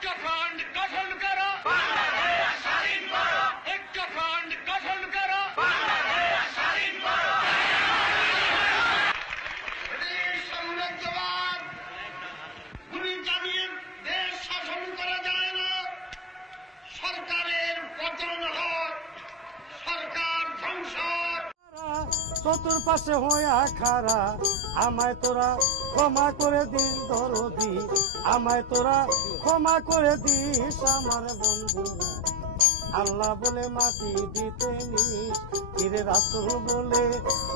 ঐক্যফ্রন্ট গঠন করো, বাংলাদেশ স্বাধীন করো। ঐক্যফ্রন্ট গঠন করো, বাংলাদেশ স্বাধীন করো। সাম্রাজ্যবাদ গুলি চালিয়ে দেশ শাসন করা যায় না। সরকারের পতন হয়, সরকার ধ্বংস। চতুর্পাশে হইয়া খারা, আমায় তোরা ক্ষমা করে দিস দরদি, আমায় তোরা ক্ষমা করে দিস আমার বন্ধুরা। আল্লাহ বলে মাটি দিতে নিস, ফিরে রাসূল বলে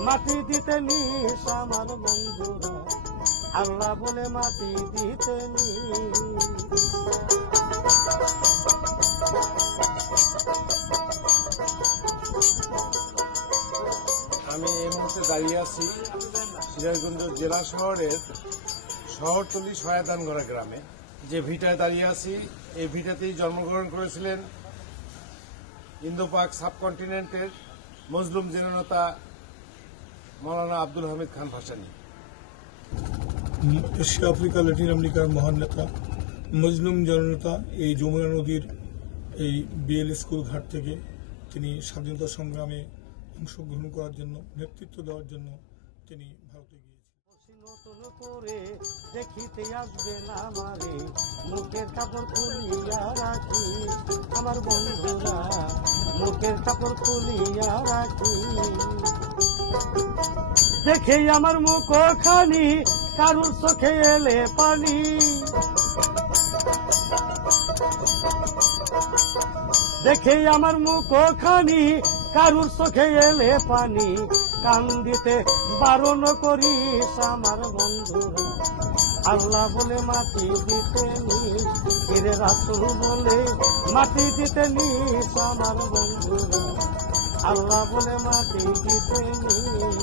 মাটি দিতে নিস আমার বন্ধুরা। আল্লাহ বলে মাটি দিতে নিস। আমি এই মুহূর্তে দাঁড়িয়ে আছি সিরাজগঞ্জ জেলা শহরের শহরতলি শয়াতানগড়া গ্রামে। যে ভিটায় দাঁড়িয়ে আছি, এই ভিটাতেই জন্মগ্রহণ করেছিলেন ইন্দো-পাক সাবকন্টিনেন্টের মজলুম জননেতা মৌলানা Abdul Hamid Khan Bhasani. Asia Africa Latin আমেরিকার মহান নেতা মজলুম জননেতা এই যমুনা নদীর এই বিএল স্কুল ঘাট থেকে তিনি স্বাধীনতা সংগ্রামে অংশগ্রহণ করার জন্য, নেতৃত্ব দেওয়ার জন্য তিনি ভারতে গিয়েছিলেন। নতুন করে দেখিতে আসবে না আমারে, মুখের কাপড় খুলিয়া রাখি আমার বন্ধুরা, মুখের কাপড় খুলিয়া রাখি। দেখে আমার মুখ খানি, কারুর চোখে এলে পানি। দেখে আমার মুখ খানি, কারুর চোখে এলে পানি। কান্দিতে বারণ করিস আমার বন্ধুরা। আল্লাহ বলে মাটি দিতে নিস, ফিরে রাসূল বলে মাটি দিতে নিস আমার বন্ধুরা। আল্লাহ বলে মাটি দিতে নিস।